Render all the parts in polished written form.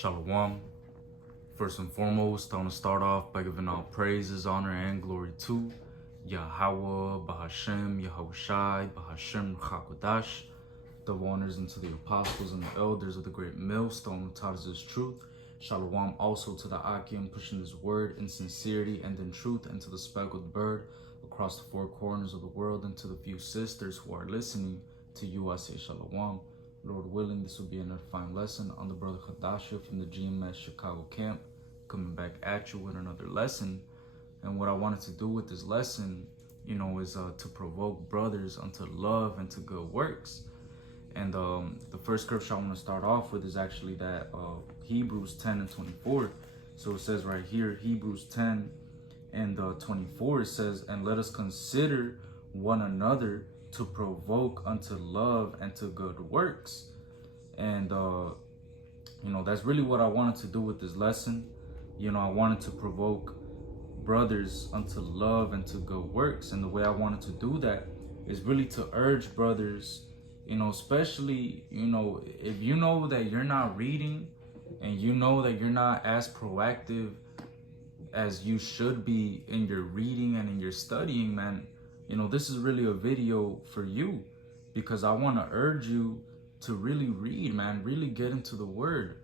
Shalom. First and foremost, I want to start off by giving all praises, honor, and glory to Yahweh, Bahashem, Yahushai, Bahashem, Chakodash, double honors unto the apostles and the elders of the great millstone who taught us this truth. Shalom also to the Akim pushing this word in sincerity and in truth, and to the speckled bird across the four corners of the world, and to the few sisters who are listening. To you I say Shalom. Lord willing, this will be an edifying lesson on the brother Hadasha from the GMS Chicago camp, coming back at you with another lesson. And what I wanted to do with this lesson, is to provoke brothers unto love and to good works. And the first scripture I want to start off with is actually that Hebrews 10 and 24. So it says right here, Hebrews 10 and 24, it says, "And let us consider one another to provoke unto love and to good works." And that's really what I wanted to do with this lesson. I wanted to provoke brothers unto love and to good works. And the way I wanted to do that is really to urge brothers, especially, if you know that you're not reading and you know that you're not as proactive as you should be in your reading and in your studying, man, this is really a video for you, because I want to urge you to really read, man, really get into the word.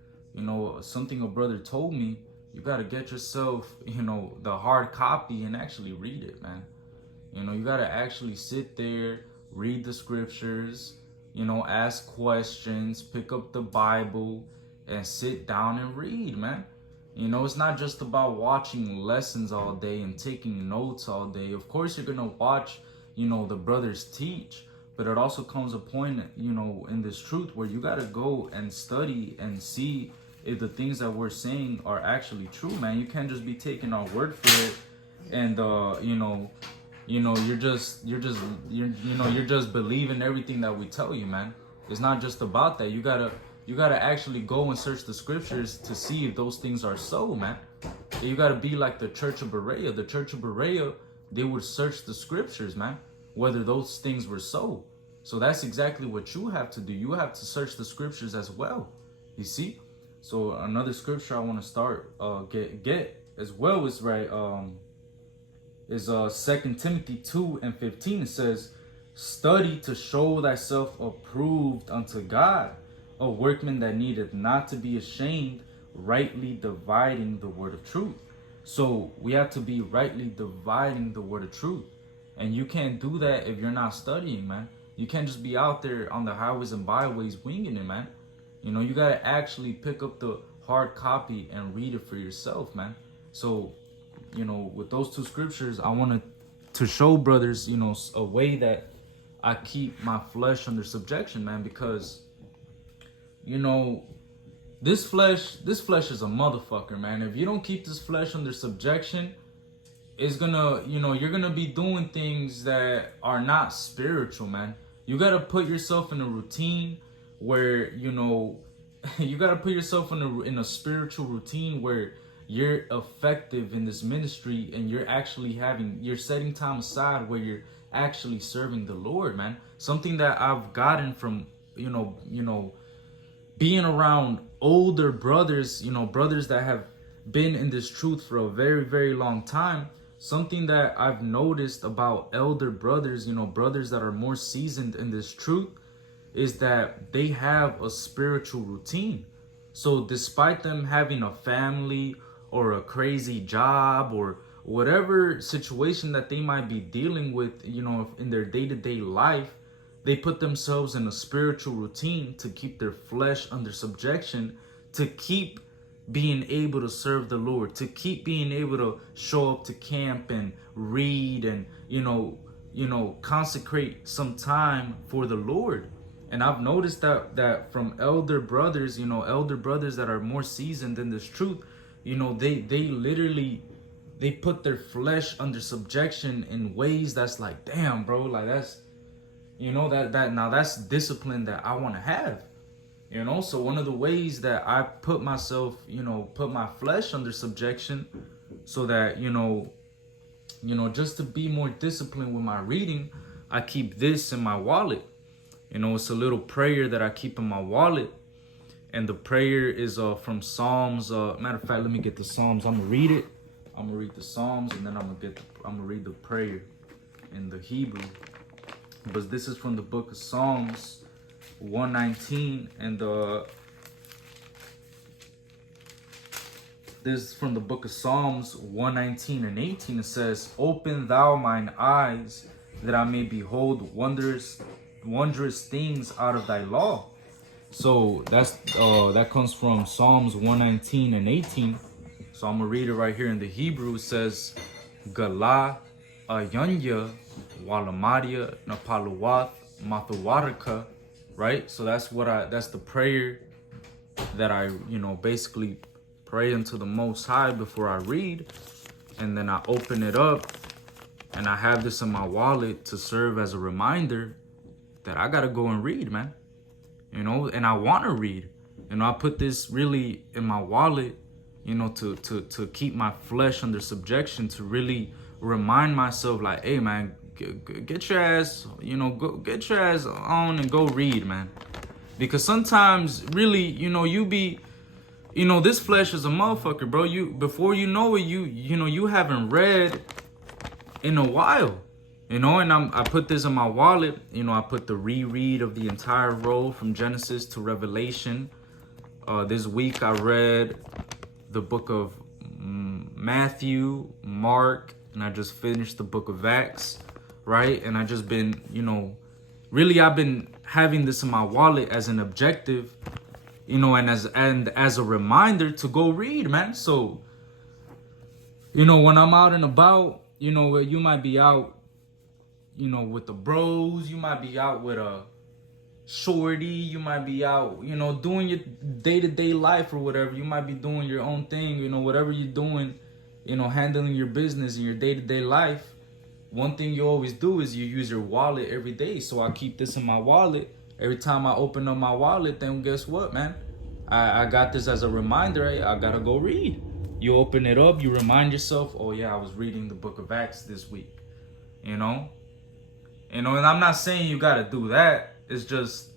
Something a brother told me, you got to get yourself, the hard copy and actually read it, man. You got to actually sit there, read the scriptures, ask questions, pick up the Bible and sit down and read, man. It's not just about watching lessons all day and taking notes all day. Of course, you're going to watch, the brothers teach, but it also comes a point, in this truth where you got to go and study and see if the things that we're saying are actually true, man. You can't just be taking our word for it and, you're just believing everything that we tell you, man. It's not just about that. You gotta actually go and search the scriptures to see if those things are so, man. You gotta be like the Church of Berea. The Church of Berea, they would search the scriptures, man, whether those things were so. So that's exactly what you have to do. You have to search the scriptures as well. You see? So another scripture I want to start get as well is right is 2 Timothy 2 and 15. It says, "Study to show thyself approved unto God, a workman that needeth not to be ashamed, rightly dividing the word of truth." So we have to be rightly dividing the word of truth. And you can't do that if you're not studying, man. You can't just be out there on the highways and byways winging it, man. You got to actually pick up the hard copy and read it for yourself, man. So, with those two scriptures, I wanted to show brothers, a way that I keep my flesh under subjection, man, because this flesh is a motherfucker, man. If you don't keep this flesh under subjection, it's gonna, you're gonna be doing things that are not spiritual, man. You gotta put yourself in a routine where, you gotta put yourself in a spiritual routine where you're effective in this ministry and you're setting time aside where you're actually serving the Lord, man. Something that I've gotten from, being around older brothers, brothers that have been in this truth for a very, very long time. Something that I've noticed about elder brothers, brothers that are more seasoned in this truth, is that they have a spiritual routine. So despite them having a family or a crazy job or whatever situation that they might be dealing with, in their day-to-day life, they put themselves in a spiritual routine to keep their flesh under subjection, to keep being able to serve the Lord, to keep being able to show up to camp and read and, consecrate some time for the Lord. And I've noticed that from elder brothers, elder brothers that are more seasoned in this truth, they put their flesh under subjection in ways that's like, damn, bro, like that's, that's discipline that I want to have. So one of the ways that I put myself, put my flesh under subjection so that, just to be more disciplined with my reading, I keep this in my wallet. It's a little prayer that I keep in my wallet. And the prayer is from Psalms. Matter of fact, let me get the Psalms. I'm gonna read it. I'm gonna read the Psalms, and then I'm gonna read the prayer in the Hebrew. But this is from the book of Psalms 119, and this is from the book of Psalms 119 and 18. It says, "Open thou mine eyes, that I may behold wondrous things out of thy law." So that comes from Psalms 119 and 18. So I'm gonna read it right here in the Hebrew. It says, "Gala ayanya walamadia napaluwath mathawaraka," right? So that's the prayer that I basically pray unto the Most High before I read, and then I open it up, and I have this in my wallet to serve as a reminder that I gotta go and read, man. And I want to read. I put this really in my wallet, to keep my flesh under subjection, to really remind myself, like, hey, man, get your ass, go get your ass on and go read, man. Because sometimes, really, you be, this flesh is a motherfucker, bro. Before you know it, you haven't read in a while. And I put this in my wallet. I put the reread of the entire roll from Genesis to Revelation. This week I read the book of Matthew, Mark, and I just finished the book of Acts, right? And I just been, really I've been having this in my wallet as an objective, and as a reminder to go read, man. So, when I'm out and about, you might be out, with the bros, you might be out with a shorty, you might be out, doing your day-to-day life or whatever. You might be doing your own thing, whatever you're doing, handling your business in your day-to-day life. One thing you always do is you use your wallet every day. So I keep this in my wallet. Every time I open up my wallet, then guess what, man? I got this as a reminder. Hey, I gotta go read. You open it up, you remind yourself, oh yeah, I was reading the book of Acts this week, and I'm not saying you gotta do that. It's just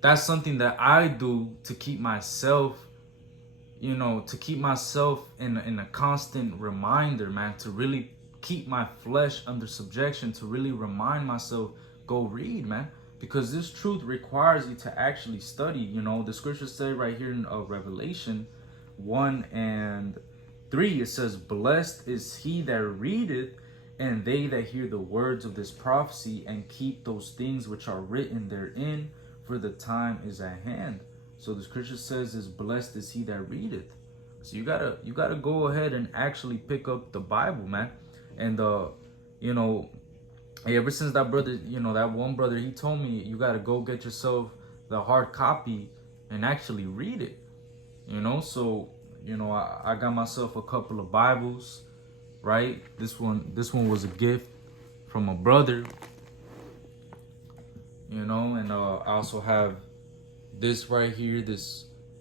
that's something that I do to keep myself, in a constant reminder, man, to really keep my flesh under subjection, to really remind myself, go read, man, because this truth requires you to actually study. The scriptures say right here in Revelation 1 and 3, it says, "Blessed is he that readeth, and they that hear the words of this prophecy, and keep those things which are written therein, for the time is at hand." So the scripture says, "Is blessed is he that readeth." So you gotta go ahead and actually pick up the Bible, man. And ever since that brother, that one brother, he told me, you gotta go get yourself the hard copy and actually read it. So I got myself a couple of Bibles. Right, this one was a gift from a brother, and I also have this right here.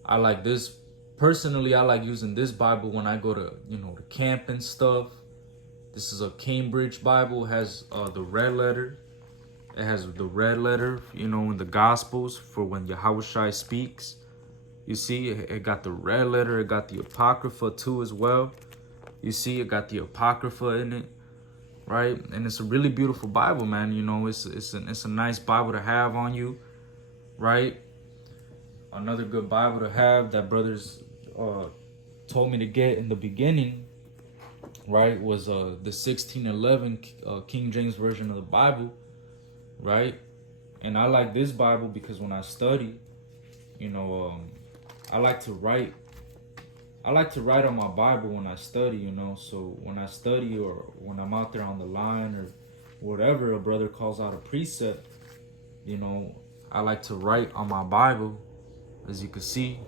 I like this personally. I like using this Bible when I go to to camp and stuff. This is a Cambridge Bible. It has the red letter. It has the red letter, in the Gospels for when Yahushua speaks. You see, it got the red letter. It got the Apocrypha too as well. You see, it got the Apocrypha in it, right? And it's a really beautiful Bible, man. It's a nice Bible to have on you, right? Another good Bible to have that brothers told me to get in the beginning, right, was the 1611 King James Version of the Bible, right? And I like this Bible because when I study, I like to write. I like to write on my Bible when I study, so when I study or when I'm out there on the line or whatever, a brother calls out a precept, I like to write on my Bible, as you can see,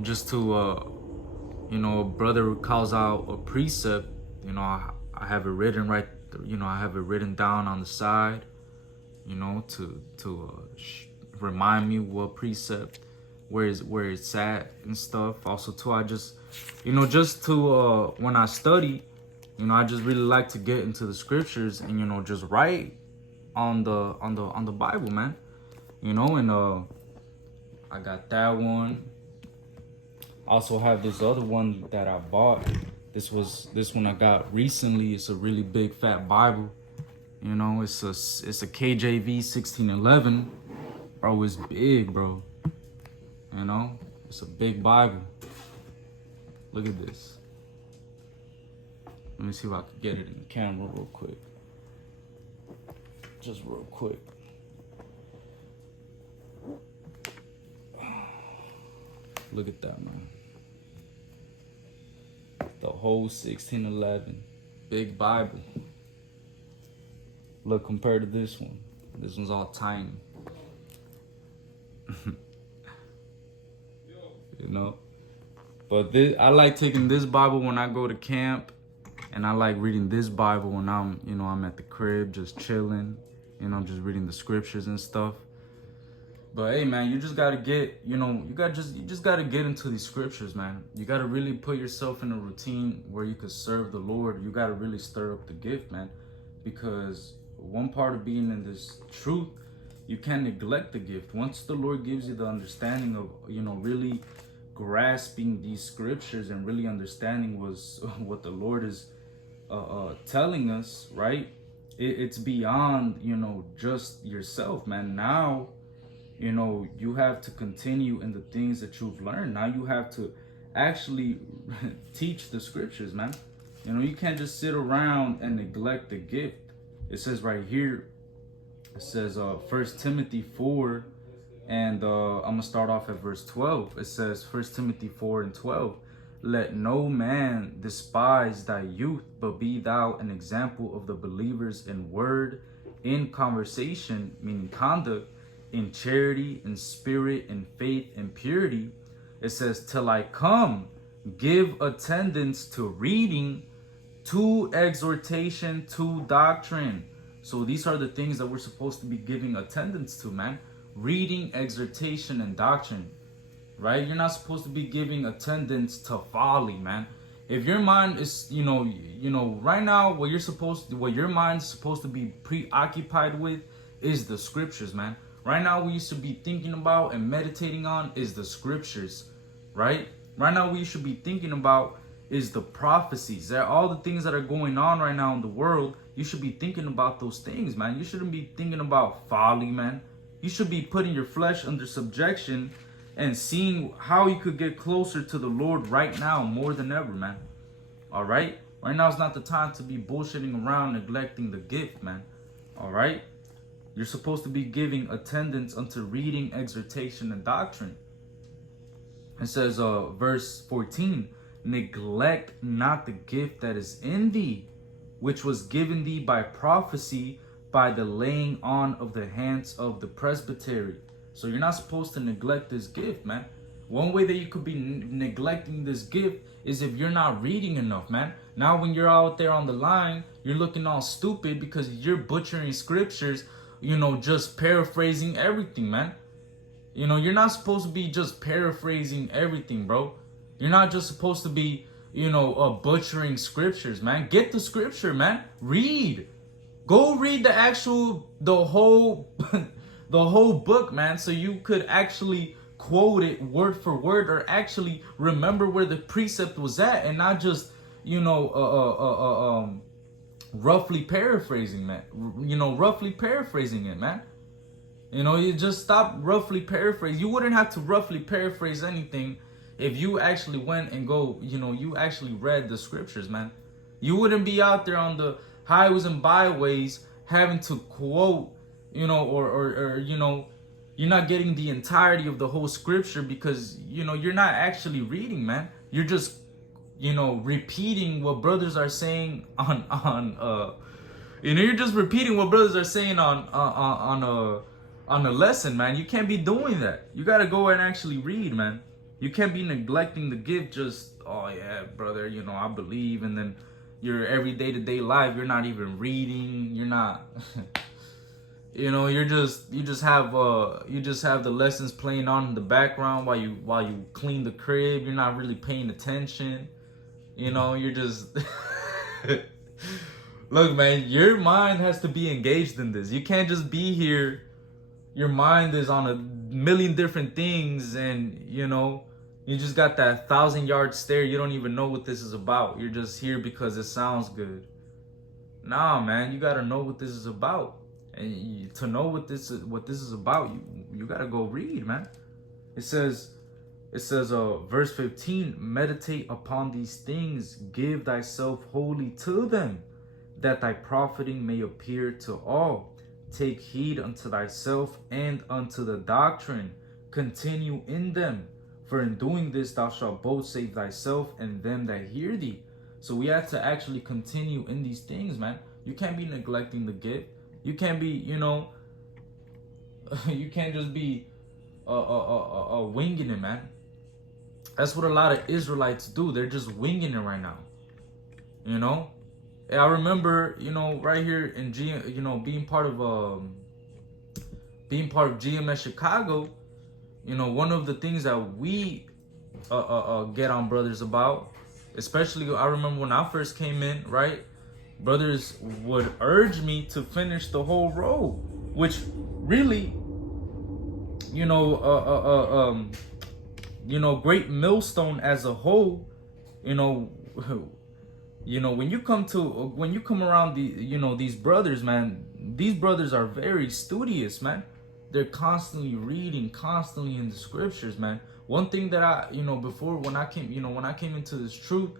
just to, a brother calls out a precept, I have it written right, I have it written down on the side, to remind me what precept, where it's at and stuff. Also too, I just just to when I study, I just really like to get into the scriptures and just write on the Bible, man. And I got that one. I also have this other one that I bought. This one I got recently. It's a really big fat Bible. You know, it's a KJV 1611. Bro, it's big, bro. You know, it's a big Bible. Look at this. Let me see if I can get it in the camera real quick. Just real quick. Look at that, man. The whole 1611. Big Bible. Look, compared to this one. This one's all tiny. You know? But I like taking this Bible when I go to camp. And I like reading this Bible when I'm at the crib just chilling. You know, just reading the scriptures and stuff. But hey, man, you just gotta get, you just gotta get into these scriptures, man. You gotta really put yourself in a routine where you could serve the Lord. You gotta really stir up the gift, man. Because one part of being in this truth, you can't neglect the gift. Once the Lord gives you the understanding of, really grasping these scriptures and really understanding what the Lord is telling us, right? It's beyond, just yourself, man. Now, you have to continue in the things that you've learned. Now you have to actually teach the scriptures, man. You can't just sit around and neglect the gift. It says right here, it says 1 Timothy 4, and I'm going to start off at verse 12. It says 1 Timothy 4 and 12. Let no man despise thy youth, but be thou an example of the believers in word, in conversation, meaning conduct, in charity, in spirit, in faith, in purity. It says, till I come, give attendance to reading, to exhortation, to doctrine. So these are the things that we're supposed to be giving attendance to, man. Reading, exhortation, and doctrine, right? You're not supposed to be giving attendance to folly, man. If your mind is, right now, what your mind's supposed to be preoccupied with is the scriptures, man. Right now, we should be thinking about and meditating on is the scriptures, right? Right now, we should be thinking about is the prophecies. That all the things that are going on right now in the world, you should be thinking about those things, man. You shouldn't be thinking about folly, man. You should be putting your flesh under subjection and seeing how you could get closer to the Lord right now more than ever, man. All right? Right now is not the time to be bullshitting around, neglecting the gift, man. All right? You're supposed to be giving attendance unto reading, exhortation, and doctrine. It says, verse 14, neglect not the gift that is in thee, which was given thee by prophecy, by the laying on of the hands of the presbytery. So you're not supposed to neglect this gift, man. One way that you could be neglecting this gift is if you're not reading enough, man. Now when you're out there on the line, you're looking all stupid because you're butchering scriptures, just paraphrasing everything, man. You're not supposed to be just paraphrasing everything, bro. You're not just supposed to be, butchering scriptures, man. Get the scripture, man. Read. Go read the whole the whole book, man, so you could actually quote it word for word or actually remember where the precept was at and not just, roughly paraphrasing, man. Roughly paraphrasing it, man. You just stop roughly paraphrase. You wouldn't have to roughly paraphrase anything if you actually went and you actually read the scriptures, man. You wouldn't be out there on the highways and byways having to quote, or you're not getting the entirety of the whole scripture because, you're not actually reading, man. You're just, repeating what brothers are saying you're just repeating what brothers are saying on a lesson, man. You can't be doing that. You got to go and actually read, man. You can't be neglecting the gift just, oh yeah, brother, I believe, and then your every day-to-day life, you're not even reading, you're not you just have the lessons playing on in the background while you clean the crib. You're not really paying attention. You're just look, man, your mind has to be engaged in this. You can't just be here your mind is on a million different things, and you just got that 1,000-yard stare. You don't even know what this is about. You're just here because it sounds good. Nah, man, you gotta know what this is about, and to know what this is about, you gotta go read, man. It says, verse 15, meditate upon these things, give thyself wholly to them, that thy profiting may appear to all. Take heed unto thyself and unto the doctrine, continue in them, for in doing this thou shalt both save thyself and them that hear thee. So we have to actually continue in these things, man. You can't be neglecting the gift. You can't be, you can't just be winging it, man. That's what a lot of Israelites do. They're just winging it right now. I remember, right here in being part of GMS Chicago. One of the things that we get on brothers about, especially I remember when I first came in, right? Brothers would urge me to finish the whole row, which really, Great Millstone as a whole, when you come around these brothers, man, these brothers are very studious, man. They're constantly reading, constantly in the scriptures, man. One thing that I, before when I came into this truth,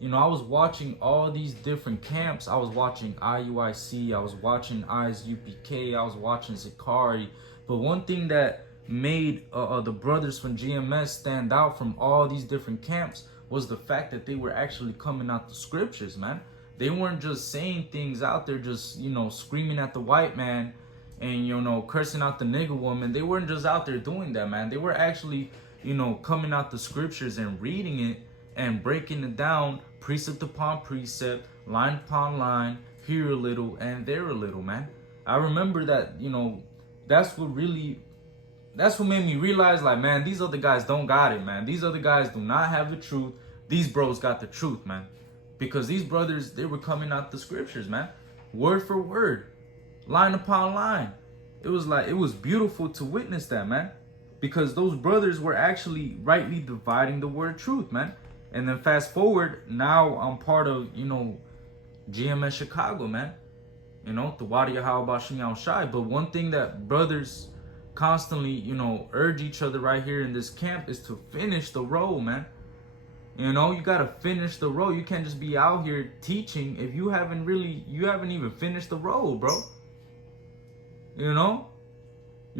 I was watching all these different camps. I was watching IUIC, I was watching ISUPK, I was watching Zikari. But one thing that made the brothers from GMS stand out from all these different camps was the fact that they were actually coming out the scriptures, man. They weren't just saying things out there, just, screaming at the white man and, cursing out the nigger woman. They weren't just out there doing that, man. They were actually, coming out the scriptures and reading it and breaking it down, precept upon precept, line upon line, here a little and there a little, man. I remember that, that's what made me realize, like, man, these other guys don't got it, man. These other guys do not have the truth. These bros got the truth, man. Because these brothers, they were coming out the scriptures, man. Word for word. Line upon line. It was beautiful to witness that, man. Because those brothers were actually rightly dividing the word truth, man. And then fast forward, now I'm part of, GMS Chicago, man. The Wadi Yahweh Shai. But one thing that brothers constantly, urge each other right here in this camp is to finish the row, man. You gotta finish the row. You can't just be out here teaching if you haven't even finished the row, bro. You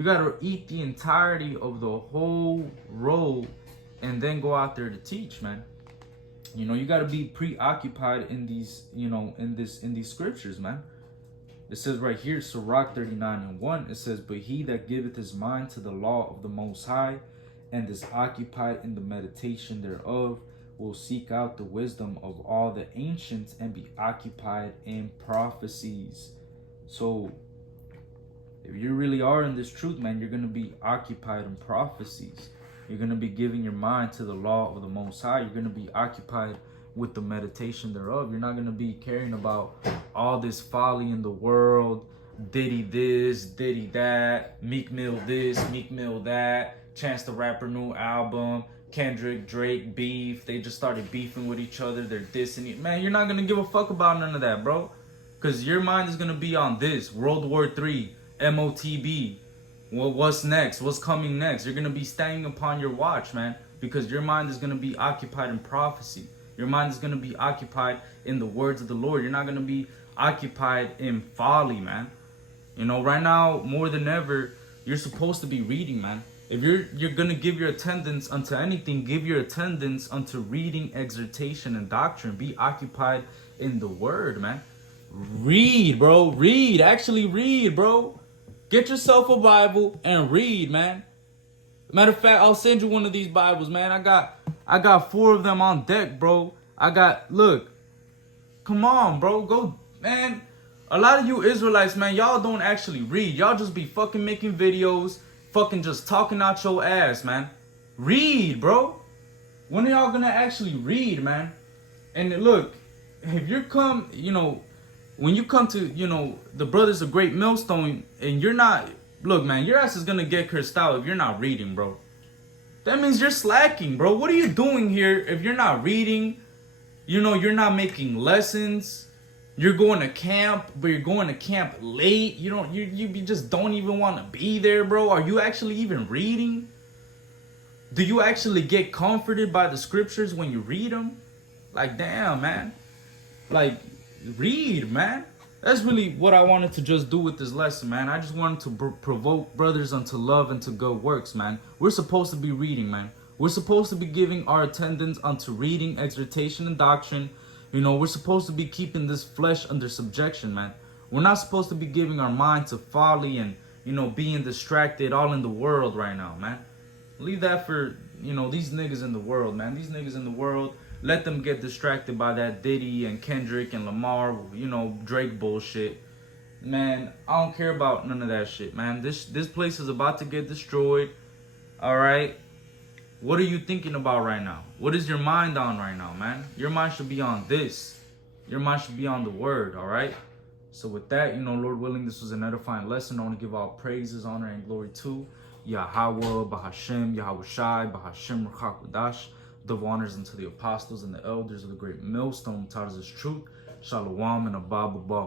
gotta eat the entirety of the whole row and then go out there to teach, man. You gotta be preoccupied in these, in these scriptures, man. It says right here, Sirach 39:1, it says, but he that giveth his mind to the law of the Most High, and is occupied in the meditation thereof, will seek out the wisdom of all the ancients and be occupied in prophecies. So, if you really are in this truth, man, you're going to be occupied in prophecies. You're going to be giving your mind to the law of the Most High. You're going to be occupied with the meditation thereof. You're not going to be caring about all this folly in the world, Diddy this, Diddy that, Meek Mill this, Meek Mill that, Chance the Rapper new album, Kendrick, Drake, beef. They just started beefing with each other. They're dissing it. Man, you're not going to give a fuck about none of that, bro. Because your mind is going to be on this, World War III, MOTB. Well, what's next? What's coming next? You're going to be staying upon your watch, man. Because your mind is going to be occupied in prophecy. Your mind is going to be occupied in the words of the Lord. You're not going to be occupied in folly, man. Right now, more than ever, you're supposed to be reading, man. If you're going to give your attendance unto anything, give your attendance unto reading, exhortation, and doctrine. Be occupied in the word, man. Read, bro. Read. Actually read, bro. Get yourself a Bible and read, man. Matter of fact, I'll send you one of these Bibles, man. I got 4 of them on deck, bro. Look. Come on, bro. Go, man. A lot of you Israelites, man, y'all don't actually read. Y'all just be fucking making videos, fucking just talking out your ass, man. Read, bro. When are y'all gonna actually read, man? And look, if you come, when you come to, the Brothers of Great Millstone, and you're not Look, man, your ass is gonna get cursed out if you're not reading, bro. That means you're slacking, bro. What are you doing here if you're not reading? You know, you're not making lessons. You're going to camp, but you're going to camp late. You just don't even want to be there, bro. Are you actually even reading? Do you actually get comforted by the scriptures when you read them? Like, damn, man. Like, read, man. That's really what I wanted to just do with this lesson, man. I just wanted to provoke brothers unto love and to good works, man. We're supposed to be reading, man. We're supposed to be giving our attendance unto reading, exhortation, and doctrine. You know, we're supposed to be keeping this flesh under subjection, man. We're not supposed to be giving our mind to folly and, you know, being distracted all in the world right now, man. Leave that for, you know, these niggas in the world, man. These niggas in the world, let them get distracted by that Diddy and Kendrick and Lamar, you know, Drake bullshit. Man, I don't care about none of that shit, man. This place is about to get destroyed. All right? What are you thinking about right now? What is your mind on right now, man? Your mind should be on this. Your mind should be on the word, all right? So with that, you know, Lord willing, this was an edifying lesson. I want to give all praises, honor, and glory to Yahweh, Bahashem, Yahweh Shai, Bahashem, Ruchakudash. Double honors unto the apostles and the elders of the great millstone, taught us this truth. Shalom and Abba.